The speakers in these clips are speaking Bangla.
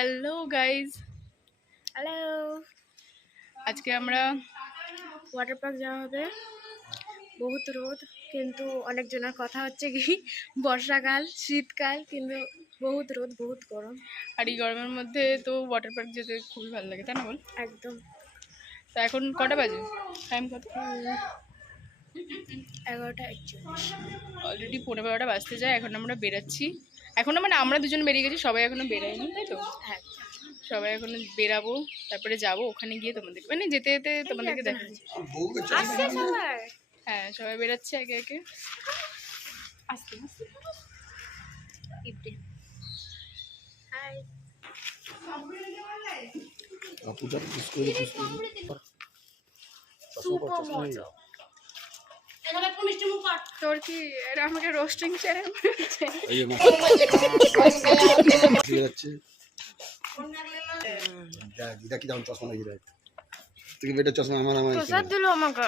Hello guys, hello. আজকে আমরা ওয়াটার পার্ক যাওয়া হবে। বহুত রোদ, কিন্তু অনেকজনের কথা হচ্ছে কি বর্ষাকাল শীতকাল, কিন্তু বহুত রোদ বহুত গরম। আর এই গরমের মধ্যে তো ওয়াটার পার্ক যেতে খুবই ভালো লাগে, তাই না বল? একদম। তো এখন কটা বাজে? টাইম কত? 11:41। অলরেডি 11:15 বাজতে যায়। এখন আমরা বেরাচ্ছি। এখনো মানে আমরা দুজন বেরিয়ে গেছি, সবাই এখনো বেরায়নি, তাই তো? হ্যাঁ, সবাই এখনো বেরাবো, তারপরে যাবো ওখানে গিয়ে তোমাদের মানে যেতে যেতে তোমাদেরকে দেখাচ্ছি। আসছে সবাই। হ্যাঁ, সবাই বেরাচ্ছে একে একে। আস্তে আস্তে হাই। তোর কি এরা আমাকে রোস্টিং চ্যানেল প্রসাদ দিল আমাকে।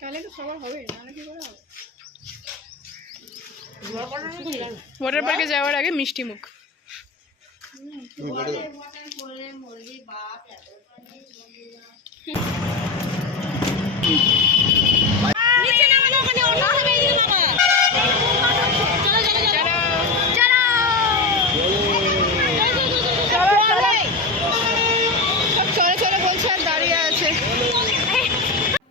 তাহলে তো সবার হবে, নাহলে কি করে হবে? ওয়াটার পার্কে যাওয়ার আগে মিষ্টি মুখ।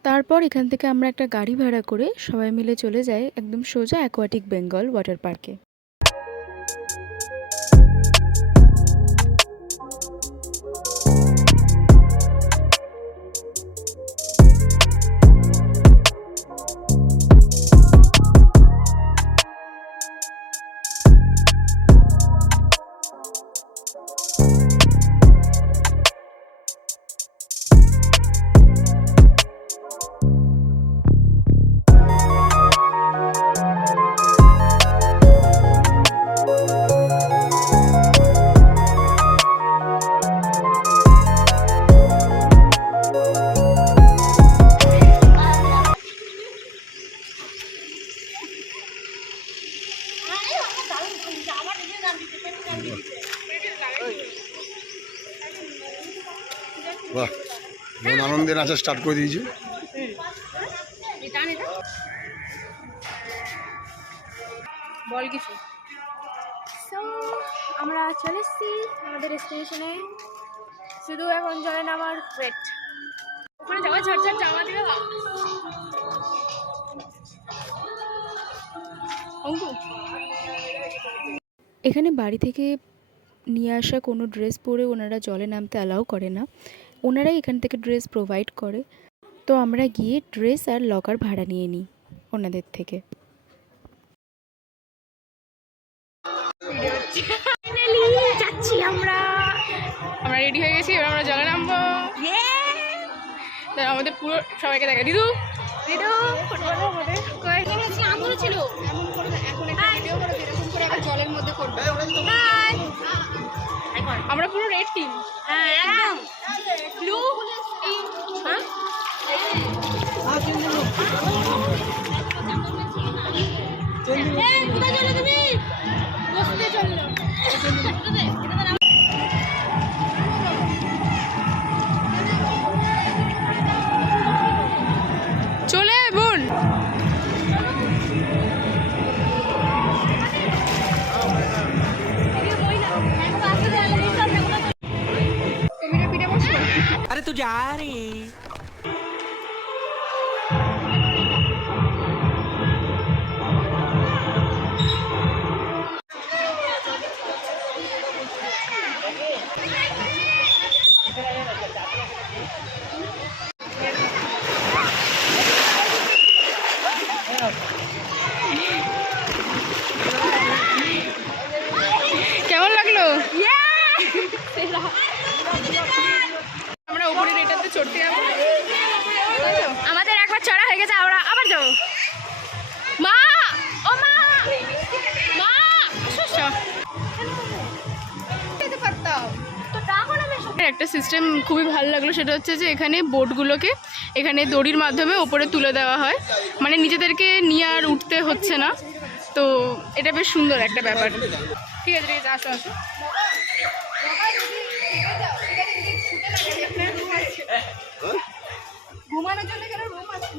তারপর এখান থেকে আমরা একটা গাড়ি ভাড়া করে সবাই মিলে চলে যাই একদম সোজা অ্যাকোয়াটিক বেঙ্গল ওয়াটার পার্কে। বাহ, মন আনন্দে নাচা স্টার্ট করে দিয়েছে। বল কিছু। সো আমরা চলে এসেছি আমাদের স্টেশনে, শুধু এখন জয়েন আমার ওয়েট। ওখানে যাওয়া ঝটঝট যাওয়া দিবে না অঙ্কু। এখানে বাড়ি থেকে নিয়ে আসা কোনো ড্রেস পরে ওনারা জলে নামতে অ্যালাউ করে না, ওনারাই এখান থেকে ড্রেস প্রোভাইড করে। তো আমরা গিয়ে ড্রেস আর লকার ভাড়া নিয়ে নিই ওনাদের থেকে। যাচ্ছি আমরা রেডি হয়ে গেছি, এবার আমরা জলে নামবো। আমাদের পুরো সবাইকে দেখা। দিদু ভিডিও ফুটবলের মধ্যে আমগুলো ছিল এমন করে না, এখন একটা ভিডিও করে এরকম করে একটা জলের মধ্যে করবে। আমরা পুরো রেড টিম। হ্যাঁ একদম ব্লু টিম। হ্যাঁ কোথায় চলো তুমি? বসতে চললো। চলে বোন। अरे तू जा रही কেমন লাগলো? আমরা উপরের এটাতে চড়তে যাবো। আমাদের একবার চড়া হয়ে গেছে, আমরা আবার যাবো। মা, ও মা, মা যেতে পারতাম তো, টাকা না। একটা সিস্টেম খুবই ভালো লাগলো, সেটা হচ্ছে যে এখানে বোটগুলোকে এখানে দড়ির মাধ্যমে ওপরে তুলে দেওয়া হয়, মানে নিজেদেরকে নিয়ে আর উঠতে হচ্ছে না। তো এটা বেশ সুন্দর একটা ব্যাপার। ঠিক আছে, ঠিক আছে, আসো আসো। ঘুমানোর জন্য কেন রুম আছে?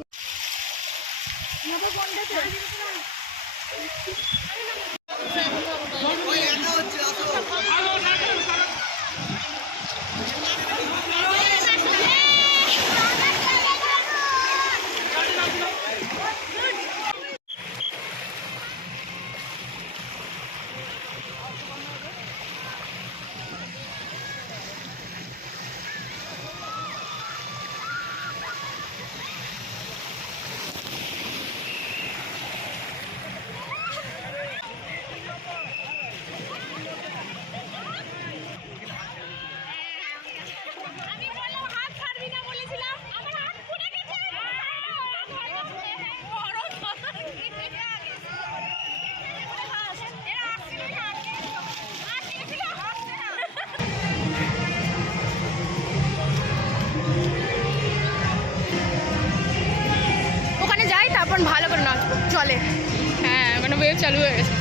ওখানে যাই, তারপর ভালো করে নাচবো, চলে। হ্যাঁ, ওখানে ওয়েভ চালু হয়ে গেছে।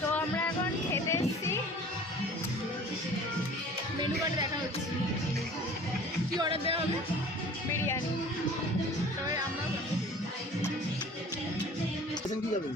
তো আমরা এখন খেতে এসেছি, মেনু কার্ড দেখা হচ্ছে। কি অর্ডার দেওয়া হবে? বিরিয়ানি। তবে আমরা কি যাবেন?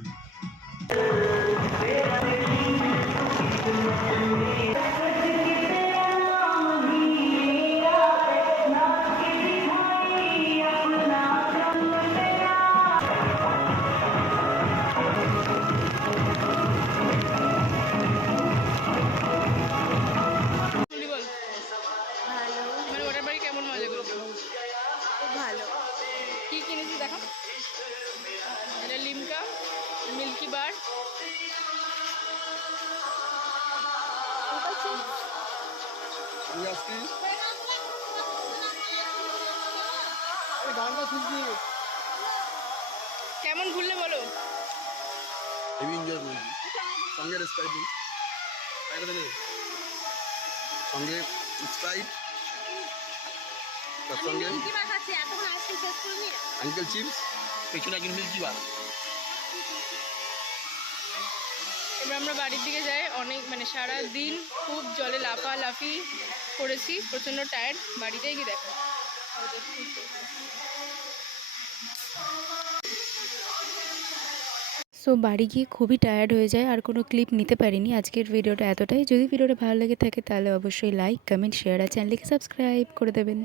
বলি বল, ভালো, মানে ওটার বাড়ি কেমন মজা করছো? খুব ভালো। কি কিনেছি দেখো। এটা লিমকা, মিল্কি বার, আমি আসছি। কেমন ঘুরলে বলো? হেভি এনজয় করেছি। সঙ্গে স্প্রাইট দিন। সঙ্গে স্প্রাইট, তার সঙ্গে আঙ্কেল চিপস, পেছনে একজন মিল্কি বার। এবার আমরা বাড়ির দিকে যাই। অনেক মানে সারা দিন খুব জলে লাফালাফি করেছি, প্রচণ্ড টায়ার্ড। বাড়িতে গিয়ে দেখো। সো বাড়ি গিয়ে খুবই টায়ার্ড হয়ে যায়, আর কোনো ক্লিপ নিতে পারিনি। আজকের ভিডিওটা এতটাই। যদি ভিডিওটা ভালো লেগে থাকে তাহলে অবশ্যই লাইক, কমেন্ট, শেয়ার আর চ্যানেলকে সাবস্ক্রাইব করে দেবেন।